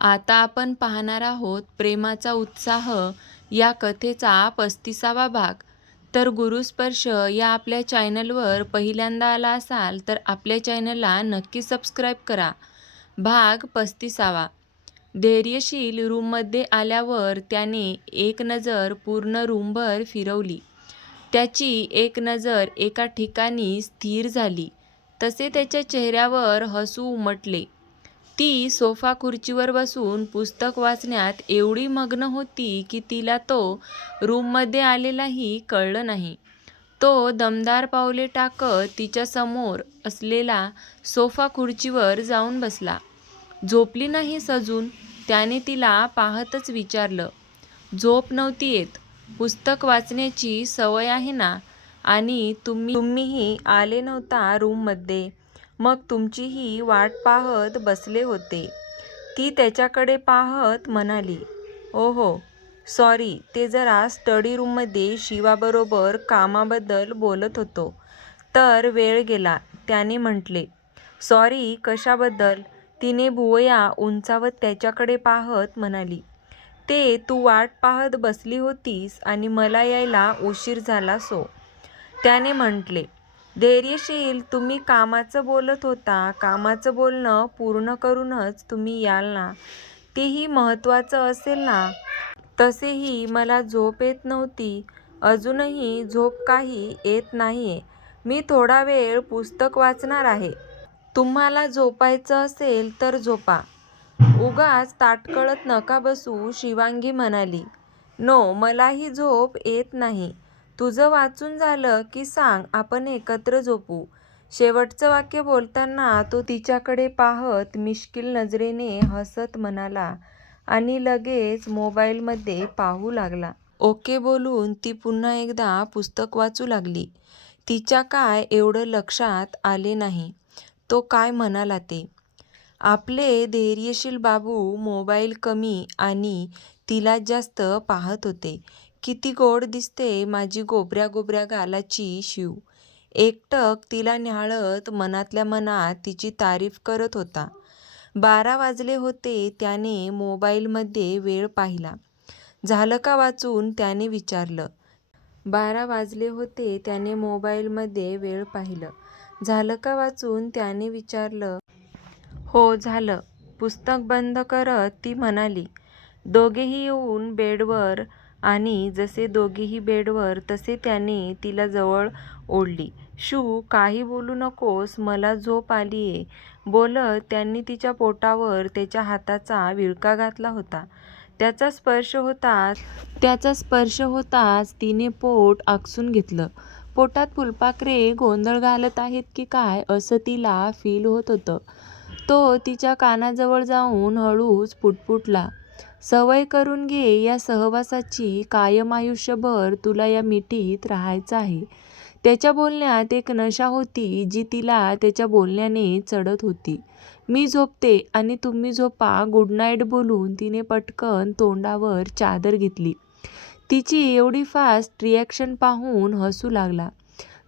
आता आपण पाहणार आहोत प्रेमाचा उत्साह या कथेचा पस्तीसावा भाग. तर गुरुस्पर्श या आपल्या चॅनलवर पहिल्यांदा आला असाल तर आपल्या चॅनलला नक्की सबस्क्राईब करा. भाग पस्तीसावा धैर्यशील रूममध्ये आल्यावर त्याने एक नजर पूर्ण रूमभर फिरवली. त्याची एक नजर एका ठिकाणी स्थिर झाली तसे त्याच्या चेहऱ्यावर हसू उमटले. ती सोफा खुर्चीवर बसून पुस्तक वाचण्यात एवढी मग्न होती की तिला तो रूममध्ये आलेलाही कळलं नाही. तो दमदार पावले टाकत तिच्यासमोर असलेला सोफा खुर्चीवर जाऊन बसला. झोपली नाही सजून त्याने तिला पाहतच विचारलं. झोप नव्हती येत. पुस्तक वाचण्याची सवय आहे ना? आणि तुम्हीही आले नव्हता रूममध्ये. मग तुमचीही वाट पाहत बसले होते. ती त्याच्याकडे पाहत म्हणाली. ओहो सॉरी ते जरा स्टडी रूममध्ये शिवाबरोबर कामाबद्दल बोलत होतो तर वेळ गेला त्याने म्हटले. सॉरी कशाबद्दल? तिने भुवया उंचावत त्याच्याकडे पाहत म्हणाली. ते तू वाट पाहत बसली होतीस आणि मला यायला उशीर झाला सो. त्याने म्हटले. धैर्यशील तुम्ही कामाचं बोलत होता कामाचं बोलणं पूर्ण करूनच तुम्ही याल ना? तेही महत्त्वाचं असेल ना? तसेही मला झोप येत नव्हती. अजूनही झोप काही येत नाही मी थोडा वेळ पुस्तक वाचणार आहे. तुम्हाला झोपायचं असेल तर झोपा. उगाच ताटकळत नका बसू शिवांगी म्हणाली. नो मलाही झोप येत नाही. तुझं वाचून झालं की सांग आपण एकत्र झोपू. शेवटचं वाक्य बोलताना तो तिच्याकडे पाहत मिश्किल नजरेने हसत म्हणाला आणि लगेच मोबाईलमध्ये पाहू लागला. ओके बोलून ती पुन्हा एकदा पुस्तक वाचू लागली. तिच्या काय एवढं लक्षात आले नाही तो काय म्हणाला ते. आपले धैर्यशील बाबू मोबाईल कमी आणि तिला जास्त पाहत होते. किती गोड दिसते माझी गोबऱ्या गोबऱ्या गालाची शिव. एकटक तिला न्याहाळत मनातल्या मनात तिची तारीफ करत होता. बारा वाजले होते त्याने मोबाईलमध्ये वेळ पाहिला. झालं का वाचून त्याने विचारलं. बारा वाजले होते त्याने मोबाईलमध्ये वेळ पाहिलं. झालं का वाचून त्याने विचारलं. हो झालं. पुस्तक बंद करत ती म्हणाली. दोघेही येऊन बेडवर आणि जसे दोघेही बेडवर तसे त्याने तिला जवळ ओढली. शू काही बोलू नकोस मला झोप आलीये बोलत त्यांनी तिच्या पोटावर त्याच्या हाताचा विळखा घातला होता. त्याचा स्पर्श होताच तिने पोट आकसून घेतलं. पोटात फुलपाखरे गोंधळ घालत आहेत की काय असं तिला फील होत होतं. तो तिच्या कानाजवळ जाऊन हळूच पुटपुटला. सवय करून घे या सहवासाची कायम आयुष्यभर तुला या मिठीत राहायचं आहे. त्याच्या बोलण्यात एक नशा होती जी तिला त्याच्या बोलण्याने चढत होती. मी झोपते आणि तुम्ही झोपा गुड नाईट बोलून तिने पटकन तोंडावर चादर घेतली. तिची एवढी फास्ट रिॲक्शन पाहून हसू लागला.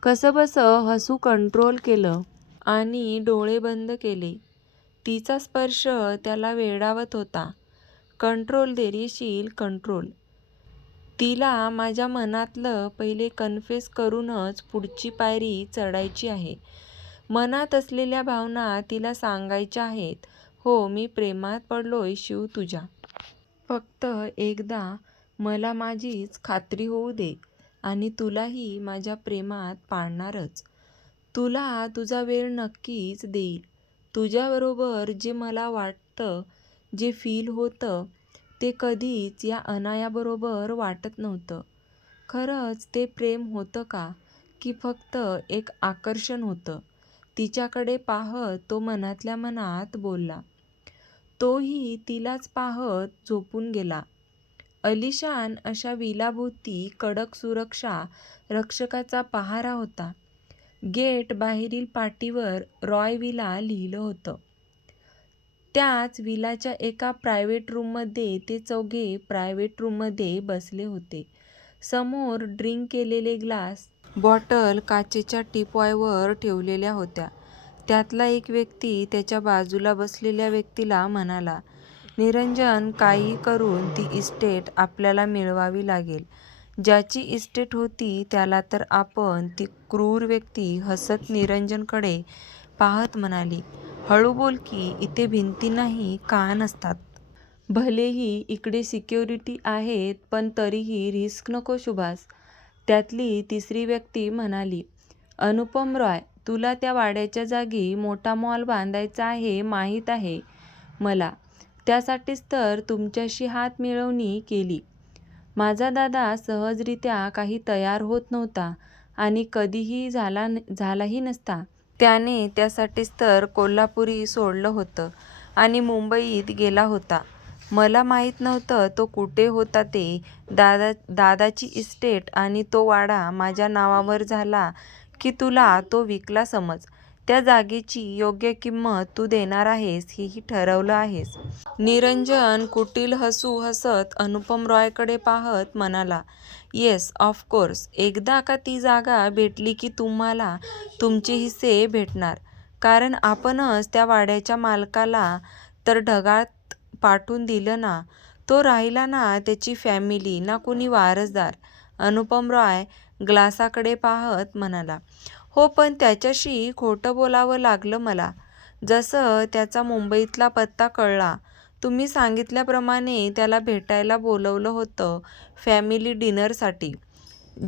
कसंबसं हसू कंट्रोल केलं आणि डोळे बंद केले. तिचा स्पर्श त्याला वेडावत होता. कंट्रोल देरीशील कंट्रोल. तिला माझ्या मनातलं पहिले कन्फेस करूनच पुढची पायरी चढायची आहे. मनात असलेल्या भावना तिला सांगायच्या आहेत. हो मी प्रेमात पडलोय शिव तुझ्या. फक्त एकदा मला माझीच खात्री होऊ दे आणि तुलाही माझ्या प्रेमात पाडणारच. तुला तुझा वेळ नक्कीच देईल तुझ्याबरोबर जे मला वाटतं जे फील होतं ते कधीच या अनायाबरोबर वाटत नव्हतं. खरंच ते प्रेम होतं का की फक्त एक आकर्षण होतं? तिच्याकडे पाहत तो मनातल्या मनात बोलला. तोही तिलाच पाहत झोपून गेला. अलिशान अशा विलाभोवती कडक सुरक्षा रक्षकाचा पहारा होता. गेट बाहेरील पाटीवर रॉय विला लिहिलं होतं. त्याच विलाच्या एका प्रायव्हेट रूममध्ये ते चौघे प्रायव्हेट रूममध्ये बसले होते. समोर ड्रिंक केलेले ग्लास, बॉटल काचेच्या टीपॉयवर ठेवलेल्या होत्या. त्यातला एक व्यक्ती त्याच्या बाजूला बसलेल्या व्यक्तीला म्हणाला. निरंजन काही करून ती इस्टेट आपल्याला मिळवावी लागेल. ज्याची इस्टेट होती त्याला तर आपण ती क्रूर व्यक्ती हसत निरंजनकडे पाहत म्हणाली. हळू बोल की इथे भिंती नाही कान असतात. भलेही इकडे सिक्युरिटी आहेत पण तरीही रिस्क नको सुभाष. त्यातली तिसरी व्यक्ती म्हणाली. अनुपम रॉय तुला त्या वाड्याच्या जागी मोठा मॉल बांधायचा आहे माहीत आहे मला. त्यासाठीच तर तुमच्याशी हात मिळवणी केली. माझा दादा सहजरित्या काही तयार होत नव्हता आणि कधीही झाला झालाही नसता. त्याने त्यासाठीच तर कोल्हापुरी सोडलं होतं आणि मुंबईत गेला होता. मला माहीत नव्हतं तो कुठे होता ते. दादा दादाची इस्टेट आणि तो वाडा माझ्या नावावर झाला की तुला तो विकला समज. त्या जागेची योग्य किंमत तू देणार आहेस हेही ठरवलं आहेस. निरंजन कुटील हसू हसत अनुपम रॉयकडे पाहत म्हणाला. Yes of course. एकदा का ती जागा भेटली की तुम्हाला तुमचे हिस्से भेटणार. कारण आपणच त्या वाड्याच्या मालकाला तर ढगात पाठवून दिलं ना. तो राहिला ना त्याची फॅमिली ना कुणी वारसदार. अनुपम रॉय ग्लासाकडे पाहत म्हणाला. हो पण त्याच्याशी खोटं बोलावं लागलं मला. जसं त्याचा मुंबईतला पत्ता कळला. तुम्ही सांगितल्याप्रमाणे त्याला भेटायला बोलवलं होतं फॅमिली डिनरसाठी.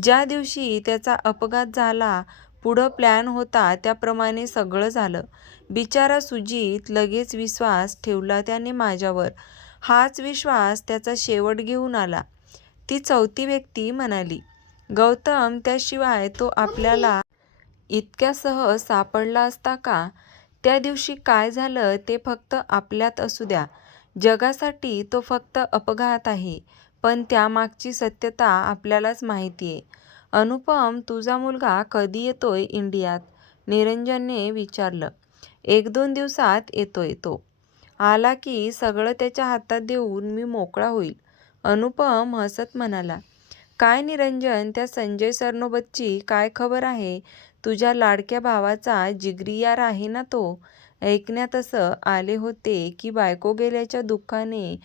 ज्या दिवशी त्याचा अपघात झाला पुढं प्लॅन होता त्याप्रमाणे सगळं झालं. बिचारा सुजित लगेच विश्वास ठेवला त्याने माझ्यावर. हाच विश्वास त्याचा शेवट घेऊन आला. ती चौथी व्यक्ती म्हणाली. गौतम त्याशिवाय तो आपल्याला इतक्या सहज सापडला असता का? त्या दिवशी काय झालं ते फक्त आपल्यात असू द्या. जगासाठी तो फक्त अपघात आहे पण त्यामागची सत्यता आपल्यालाच माहिती आहे अनुपम तुझा मुलगा कधी येतोय इंडियात? निरंजनने विचारलं. एक दोन दिवसात येतोय तो. आला की सगळं त्याच्या हातात देऊन मी मोकळा होईल. अनुपम हसत म्हणाला. काय निरंजन त्या संजय सरनोबतची काय खबर आहे? तुझ्या लाडक्या भावाचा जिगरी आहे ना तो. ऐकण्यात असं आले होते की बायको गेल्याच्या दुःखाने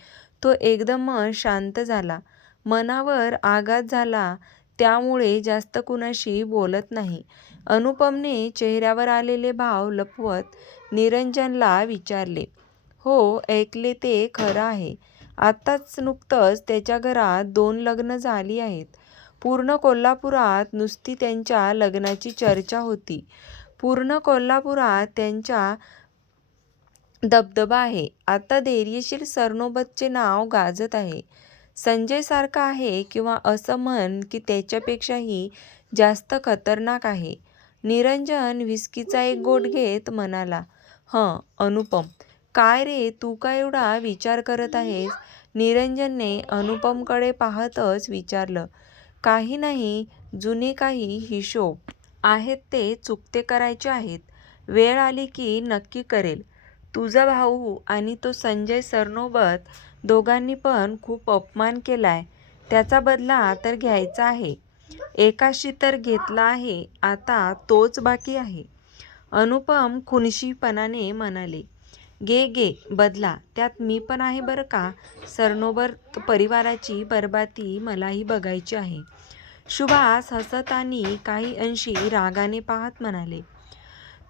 तो एकदमच शांत झाला. मनावर आघात झाला त्यामुळे जास्त कुणाशी बोलत नाही. अनुपमने चेहऱ्यावर आलेले भाव लपवत निरंजनला विचारले. हो ऐकले ते खरं आहे. आत्ताच नुकतंच त्याच्या घरात दोन लग्न झाली आहेत. पूर्ण कोल्हापुरात नुसती त्यांच्या लग्नाची चर्चा होती. पूर्ण कोल्हापुरात त्यांच्या दबदबा आहे. आता धैर्यशील सरनोबतचे नाव गाजत आहे. संजयसारखा आहे किंवा असं म्हण की त्याच्यापेक्षाही जास्त खतरनाक आहे. निरंजन व्हिस्कीचा एक गोट घेत म्हणाला. हं अनुपम. काय रे तू का एवढा विचार करत आहेस? निरंजनने अनुपमकडे पाहतच विचारलं. काही नाही. जुने काही हिशोब आहेत ते चुकते करायचे आहेत. वेळ आली की नक्की करेल. तुझा भाऊ आणि तो संजय सरनोबत दोघांनी पण खूप अपमान केलाय. त्याचा बदला तर घ्यायचा आहे. एकाशी तर घेतला आहे आता तोच बाकी आहे. अनुपम खुनशीपणाने म्हणाले. गे गे बदला. त्यात मी पण आहे बरं का. सरनोबर परिवाराची बरबाती मलाही बघायची आहे. सुभाष हसत आणि काही अंशी रागाने पाहत म्हणाले.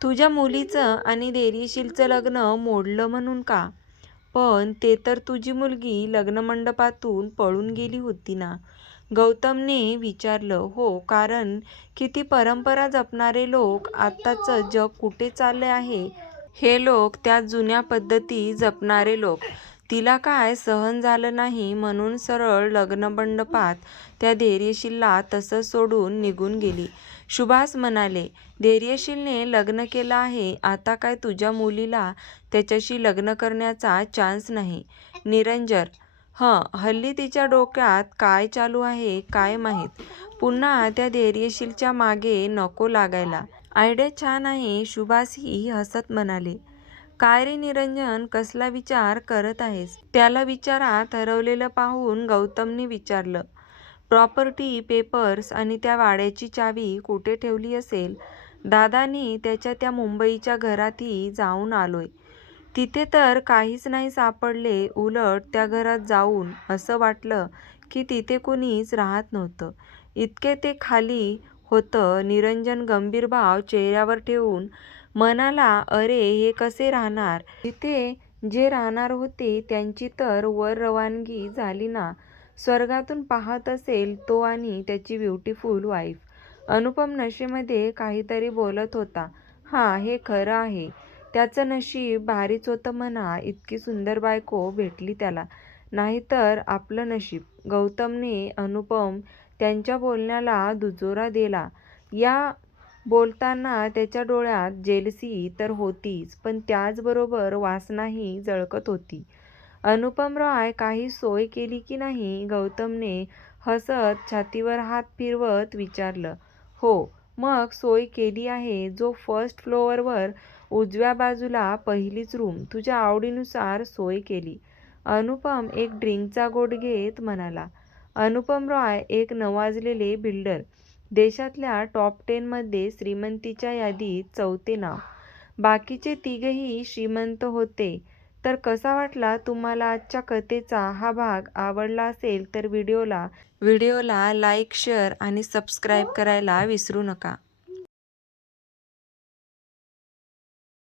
तुझ्या मुलीचं आणि देरीशीलचं लग्न मोडलं म्हणून का? पण ते तर तुझी मुलगी लग्नमंडपातून पळून गेली होती ना? गौतमने विचारलं. हो कारण किती परंपरा जपणारे लोक. आत्ताचं जग कुठे चाललं आहे? हे लोक त्या जुन्या पद्धती जपणारे लोक. तिला काय सहन झालं नाही म्हणून सरळ लग्नमंडपात त्या धैर्यशीलला तसंच सोडून निघून गेली. सुभाष म्हणाले. धैर्यशीलने लग्न केलं आहे. आता काय तुझ्या मुलीला त्याच्याशी लग्न करण्याचा चान्स नाही. निरंजन हं हल्ली तिच्या डोक्यात काय चालू आहे काय माहीत. पुन्हा त्या धैर्यशीलच्या मागे नको लागायला. आयडिया छान आहे. सुभाषही हसत म्हणाले. काय रे निरंजन कसला विचार करत आहेस? त्याला विचारात हरवलेलं पाहून गौतमने विचारलं. प्रॉपर्टी पेपर्स आणि त्या वाड्याची चावी कुठे ठेवली असेल? दादांनी त्याच्या त्या मुंबईच्या घरातही जाऊन आलोय. तिथे तर काहीच नाही सापडले उलट त्या घरात जाऊन असं वाटलं की तिथे कुणीच राहत नव्हतं इतके ते खाली होतं. निरंजन गंभीर भाव चेहऱ्यावर ठेवून म्हणाला अरे हे कसे राहणार? तिथे जे राहणार होते त्यांची तर वर रवानगी झाली ना. स्वर्गातून पाहत असेल तो आणि त्याची ब्युटिफुल वाईफ. अनुपम नशेमध्ये काहीतरी बोलत होता. हा हे खरं आहे. त्याचं नशीब भारीच होतं म्हणा. इतकी सुंदर बायको भेटली त्याला. नाहीतर आपलं नशीब. गौतमने अनुपम त्यांच्या बोलण्याला दुजोरा दिला. या बोलताना त्याच्या डोळ्यात जेलसी तर होतीच पण त्याचबरोबर वासनाही जळकत होती. अनुपम रॉय काही सोय केली की नाही गौतमने हसत छातीवर हात फिरवत विचारलं. हो मग सोय केली आहे जो फर्स्ट फ्लोअरवर उजव्या बाजूला पहिलीच रूम तुझ्या आवडीनुसार सोय केली. अनुपम एक ड्रिंकचा गोट घेत म्हणाला. अनुपम रॉय एक नवाजलेले बिल्डर. देशातल्या टॉप टेनमध्ये श्रीमंतीच्या यादीत चौथे नाव. बाकीचे तिघही श्रीमंत होते. तर कसा वाटला तुम्हाला आजच्या कथेचा हा भाग? आवडला असेल तर व्हिडिओला व्हिडिओला लाईक शेअर आणि सबस्क्राईब करायला विसरू नका.